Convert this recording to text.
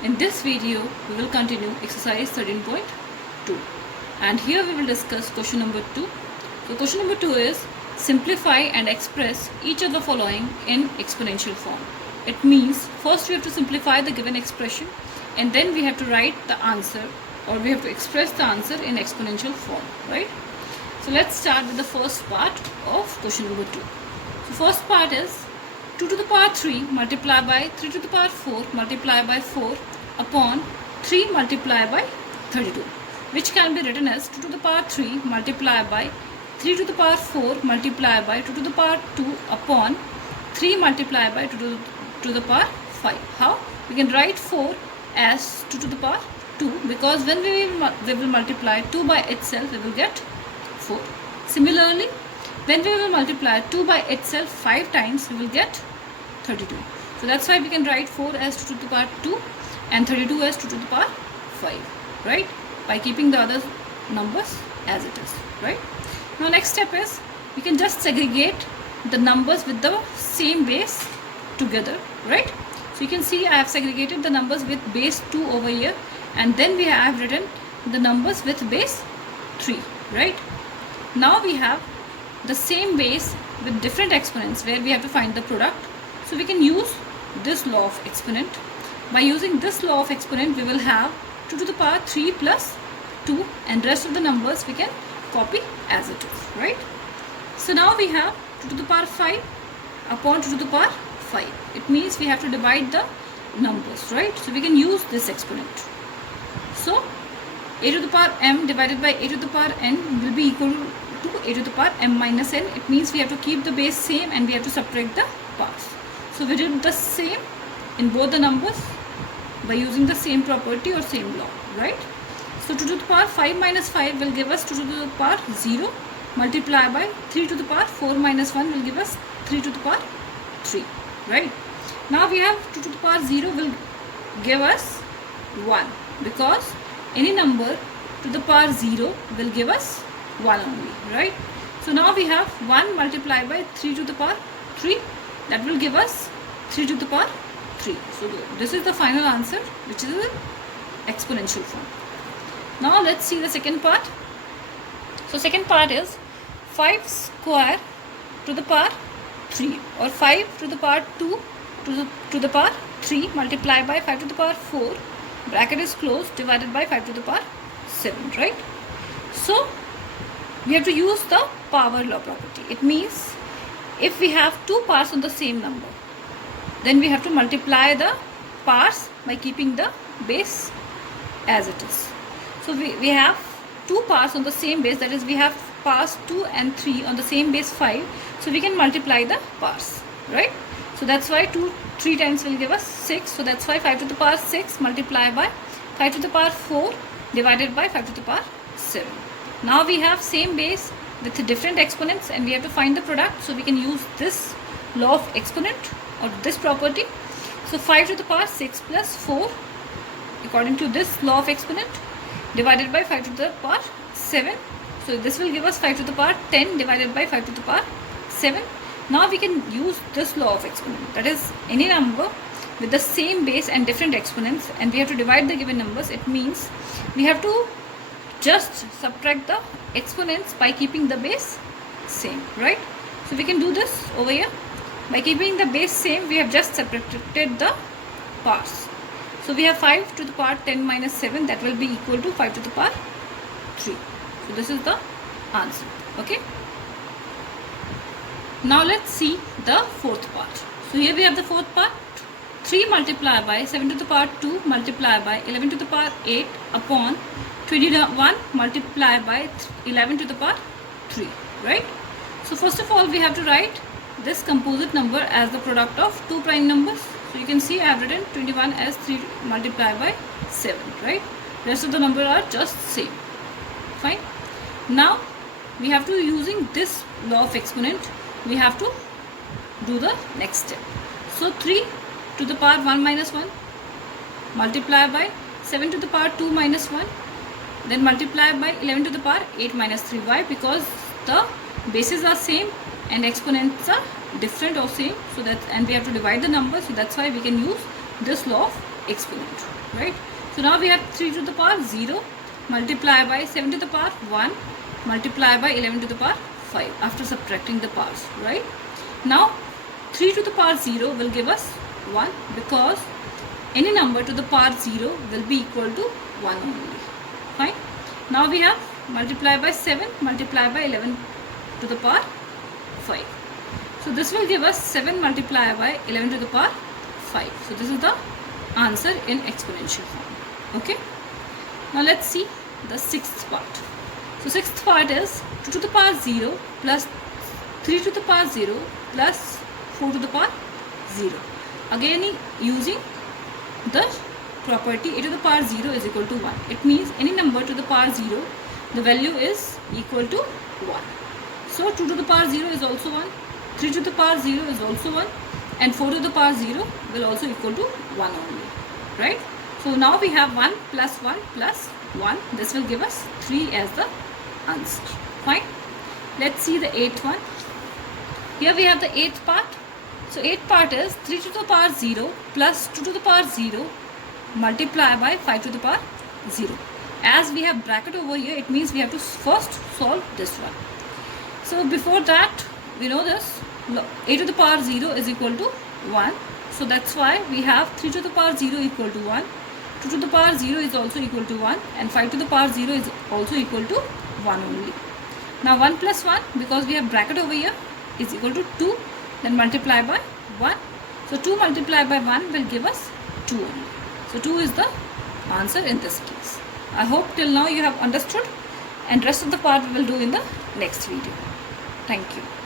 In this video, we will continue exercise 13.2 and here we will discuss question number 2. So question number 2 is simplify and express each of the following in exponential form. It means first we have to simplify the given expression and then we have to write the answer, or we have to express the answer in exponential form, right? So let's start with the first part of question number 2. So first part is 2 to the power 3 multiplied by 3 to the power 4 multiplied by 4 upon 3 multiplied by 32, which can be written as 2 to the power 3 multiplied by 3 to the power 4 multiplied by 2 to the power 2 upon 3 multiplied by 2 to the power 5. How? We can write 4 as 2 to the power 2 because when we will multiply 2 by itself, we will get 4. Similarly, when we will multiply 2 by itself 5 times, we will get 32. So that's why we can write 4 as 2 to the power 2 and 32 as 2 to the power 5, right? By keeping the other numbers as it is, right? Now next step is we can just segregate the numbers with the same base together, right? So you can see I have segregated the numbers with base 2 over here, and then we have written the numbers with base 3, right? Now we have the same base with different exponents where we have to find the product. So we can use this law of exponent. By using this law of exponent, we will have 2 to the power 3 plus 2, and rest of the numbers we can copy as it is, right? So now we have 2 to the power 5 upon 2 to the power 5. It means we have to divide the numbers, right? So we can use this exponent. So a to the power m divided by a to the power n will be equal to a to the power m minus n. It means we have to keep the base same and we have to subtract the powers. So we did the same in both the numbers by using the same property or same law, right? So 2 to the power 5 minus 5 will give us 2 to the power 0 multiplied by 3 to the power 4 minus 1 will give us 3 to the power 3, right? Now we have 2 to the power 0 will give us 1 because any number to the power 0 will give us 1 only, right? So now we have 1 multiplied by 3 to the power 3, that will give us 3 to the power 3. So this is the final answer, which is an exponential form. Now let's see the second part. So second part is 5 square to the power 3, or 5 to the power 2 to the power 3 multiplied by 5 to the power 4, bracket is closed, divided by 5 to the power 7, right? So we have to use the power law property. It means if we have two powers on the same number, then we have to multiply the powers by keeping the base as it is. So we have two powers on the same base, that is we have powers 2 and 3 on the same base 5, so we can multiply the powers, right? So that's why 3 times will give us 6, so that's why 5 to the power 6 multiplied by 5 to the power 4 divided by 5 to the power 7. Now we have same base with different exponents and we have to find the product, so we can use this law of exponent or this property. So 5 to the power 6 plus 4 according to this law of exponent divided by 5 to the power 7. So this will give us 5 to the power 10 divided by 5 to the power 7. Now we can use this law of exponent, that is any number with the same base and different exponents, and we have to divide the given numbers. It means we have to just subtract the exponents by keeping the base same, right? So we can do this over here. By keeping the base same, we have just subtracted the powers. So we have 5 to the power 10 minus 7, that will be equal to 5 to the power 3. So this is the answer, okay? Now let's see the fourth part. So here we have the fourth part. 3 multiplied by 7 to the power 2 multiplied by 11 to the power 8 upon 21 multiplied by 11 to the power 3, right? So first of all, we have to write this composite number as the product of two prime numbers. So you can see I have written 21 as 3 multiplied by 7, right? Rest of the number are just same. Fine. Now we have to, using this law of exponent, we have to do the next step. So 3 to the power 1 minus 1 multiplied by 7 to the power 2 minus 1, then multiplied by 11 to the power 8 minus 3. Why? Because the bases are same and exponents are different or same, so that, and we have to divide the numbers, so that's why we can use this law of exponent, right? So now we have 3 to the power 0 multiply by 7 to the power 1 multiply by 11 to the power 5 after subtracting the powers, right? Now 3 to the power 0 will give us 1 because any number to the power 0 will be equal to 1 only. Fine. Now we have multiply by 7 multiply by 11 to the power 5. So this will give us 7 multiply by 11 to the power 5. So this is the answer in exponential form. Okay. Now let's see the sixth part. So sixth part is 2 to the power 0 plus 3 to the power 0 plus 4 to the power 0. Again using the property a to the power 0 is equal to 1. It means any number to the power 0, the value is equal to 1. So 2 to the power 0 is also 1, 3 to the power 0 is also 1, and 4 to the power 0 will also equal to 1 only, right? So now we have 1 plus 1 plus 1. This will give us 3 as the answer. Fine. Let's see the eighth one. Here we have the eighth part. So eighth part is 3 to the power 0 plus 2 to the power 0 multiply by 5 to the power 0. As we have bracket over here, it means we have to first solve this one. So before that, we know this, a to the power 0 is equal to 1. So that's why we have 3 to the power 0 equal to 1, 2 to the power 0 is also equal to 1, and 5 to the power 0 is also equal to 1 only. Now 1 plus 1, because we have bracket over here, is equal to 2, then multiply by 1. So 2 multiplied by 1 will give us 2 only. So 2 is the answer in this case. I hope till now you have understood, and rest of the part we will do in the next video. Thank you.